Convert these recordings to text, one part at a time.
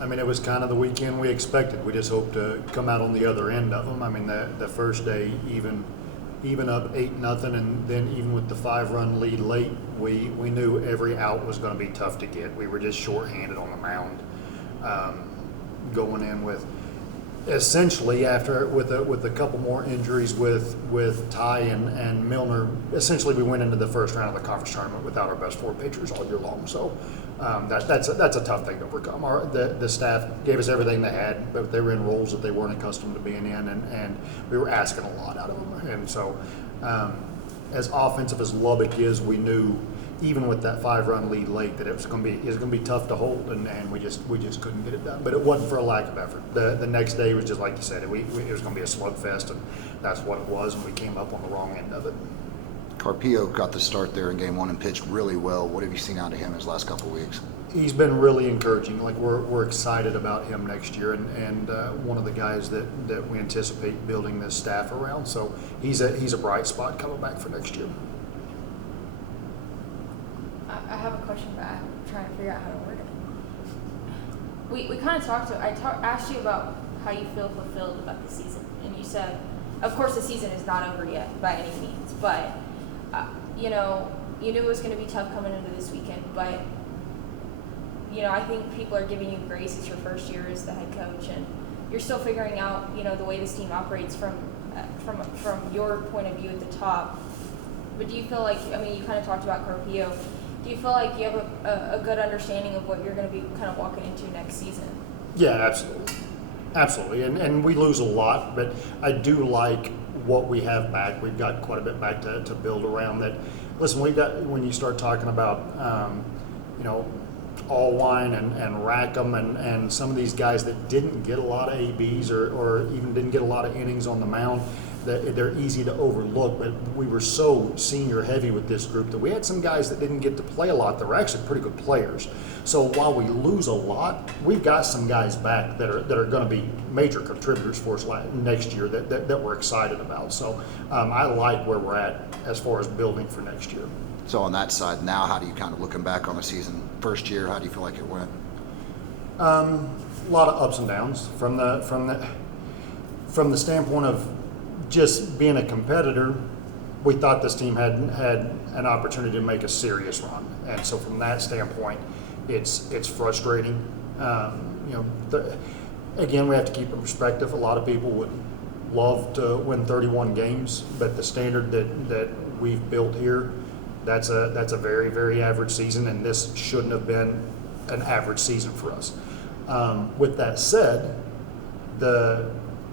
I mean, it was kind of the weekend we expected. We just hoped to come out on the other end of them. I mean, the first day, even up 8-0, and then even with the 5-run lead late, we knew every out was going to be tough to get. We were just shorthanded on the mound, going in with essentially after with a couple more injuries with Ty and Milner. Essentially, we went into the first round of the conference tournament without our best 4 pitchers all year long. So that's a tough thing to overcome. The staff gave us everything they had, but they were in roles that they weren't accustomed to being in, and we were asking a lot out of them. And so, as offensive as Lubbock is, we knew even with that 5-run lead late that it was going to be tough to hold, and we just couldn't get it done. But it wasn't for a lack of effort. The next day was just like you said, it was going to be a slugfest, and that's what it was. And we came up on the wrong end of it. Carpio got the start there in game 1 and pitched really well. What have you seen out of him his last couple of weeks? He's been really encouraging. Like we're excited about him next year, and one of the guys that we anticipate building this staff around. So he's a bright spot coming back for next year. I have a question, but I'm trying to figure out how to word it. We kind of asked you about how you feel fulfilled about the season, and you said, of course, the season is not over yet by any means, but you knew it was going to be tough coming into this weekend, but I think people are giving you grace. It's your first year as the head coach, and you're still figuring out the way this team operates from your point of view at the top. But do you feel like, you kind of talked about Carpio. Do you feel like you have a good understanding of what you're going to be kind of walking into next season? Yeah, absolutely. And we lose a lot, but I do like what we have back. We've got quite a bit back to build around that. Listen, when you start talking about, Allwine and Rackham and some of these guys that didn't get a lot of ABs or even didn't get a lot of innings on the mound, that they're easy to overlook, but we were so senior heavy with this group that we had some guys that didn't get to play a lot that were actually pretty good players. So while we lose a lot, we've got some guys back that are going to be major contributors for us next year that we're excited about. So I like where we're at as far as building for next year. So on that side now, how do you kind of looking back on the season, first year, how do you feel like it went? A lot of ups and downs from the standpoint of just being a competitor. We thought this team had an opportunity to make a serious run, and so from that standpoint, it's frustrating. Again, we have to keep in perspective. A lot of people would love to win 31 games, but the standard that we've built here, that's a very, very average season, and this shouldn't have been an average season for us. With that said,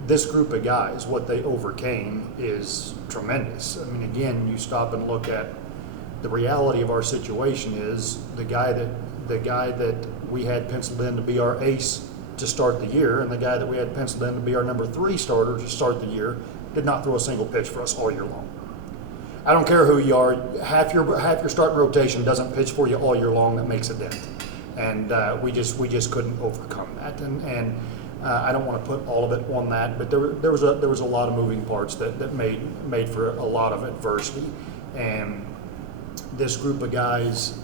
this group of guys, what they overcame is tremendous. I mean, again, you stop and look at the reality of our situation is the guy that we had penciled in to be our ace to start the year, and the guy that we had penciled in to be our number 3 starter to start the year did not throw a single pitch for us all year long. I don't care who you are. Half your starting rotation doesn't pitch for you all year long. That makes a dent, and we just couldn't overcome that. And I don't want to put all of it on that, but there was a lot of moving parts that made for a lot of adversity. And this group of guys,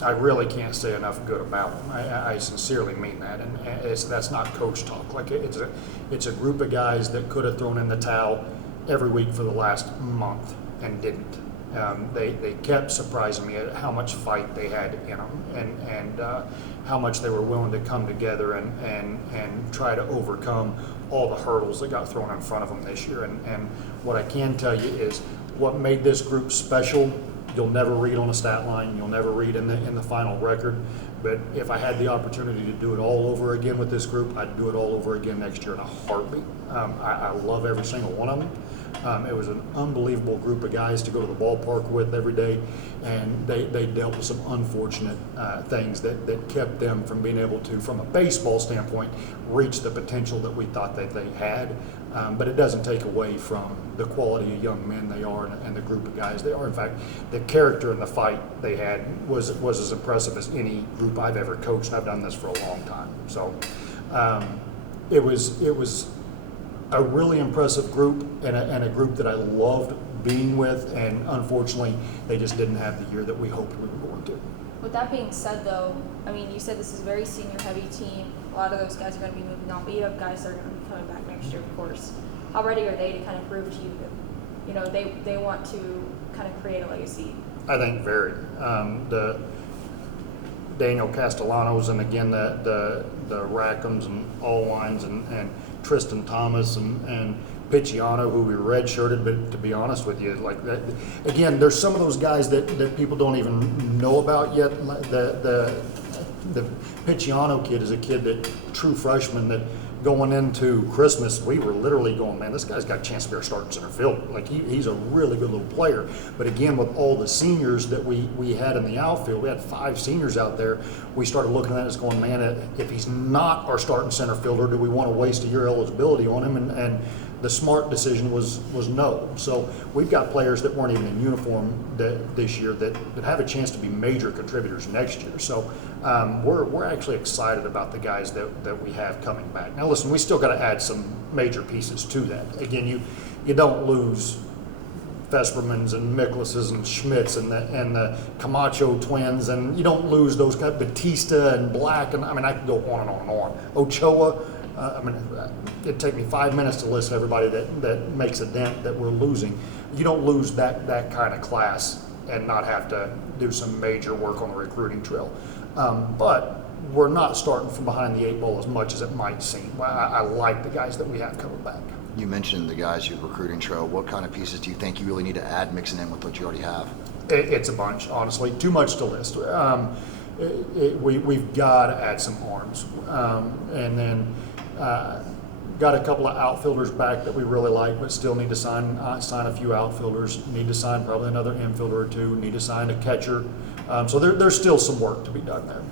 I really can't say enough good about them. I sincerely mean that, and that's not coach talk. Like it's a group of guys that could have thrown in the towel every week for the last month and didn't. They kept surprising me at how much fight they had in them, and how much they were willing to come together and try to overcome all the hurdles that got thrown in front of them this year. And what I can tell you is what made this group special. You'll never read on a stat line. You'll never read in the final record. But if I had the opportunity to do it all over again with this group, I'd do it all over again next year in a heartbeat. I love every single one of them. It was an unbelievable group of guys to go to the ballpark with every day, and they dealt with some unfortunate things that kept them from being able to, from a baseball standpoint, reach the potential that we thought that they had. But it doesn't take away from the quality of young men they are and the group of guys they are. In fact, the character and the fight they had was as impressive as any group I've ever coached. I've done this for a long time. So it was a really impressive group and a group that I loved being with, and unfortunately they just didn't have the year that we hoped we were going to. With that being said, though, I mean, you said this is a very senior heavy team, a lot of those guys are going to be moving on, but you have guys that are going to be coming back next year, of course. How ready are they to kind of prove to you that, they want to kind of create a legacy? I think very. The Daniel Castellanos and again the Rackhams and Allwines and Tristan Thomas and Picciano, who we redshirted, but to be honest with you, like that again, there's some of those guys that people don't even know about yet. The Picciano kid is a kid that true freshman that going into Christmas, we were literally going, man, this guy's got a chance to be our starting center field. Like he's a really good little player. But again, with all the seniors that we had in the outfield, we had 5 seniors out there. We started looking at it as going, man, if he's not our starting center fielder, do we want to waste a year eligibility on him? And the smart decision was no. So we've got players that weren't even in uniform this year that have a chance to be major contributors next year. So we're actually excited about the guys that we have coming back. Now listen, we still got to add some major pieces to that. Again, you don't lose Vespermans and Miklas's and Schmitz and the Camacho twins, and you don't lose those guys, Batista and Black, and I could go on and on and on. Ochoa. It'd take me 5 minutes to list everybody that makes a dent that we're losing. You don't lose that kind of class and not have to do some major work on the recruiting trail. But we're not starting from behind the 8 ball as much as it might seem. I like the guys that we have coming back. You mentioned the guys you're recruiting trail. What kind of pieces do you think you really need to add mixing in with what you already have? It's a bunch, honestly. Too much to list. We've got to add some arms. And then got a couple of outfielders back that we really like, but still need to sign a few outfielders. Need to sign probably another infielder or two. Need to sign a catcher. So there's still some work to be done there.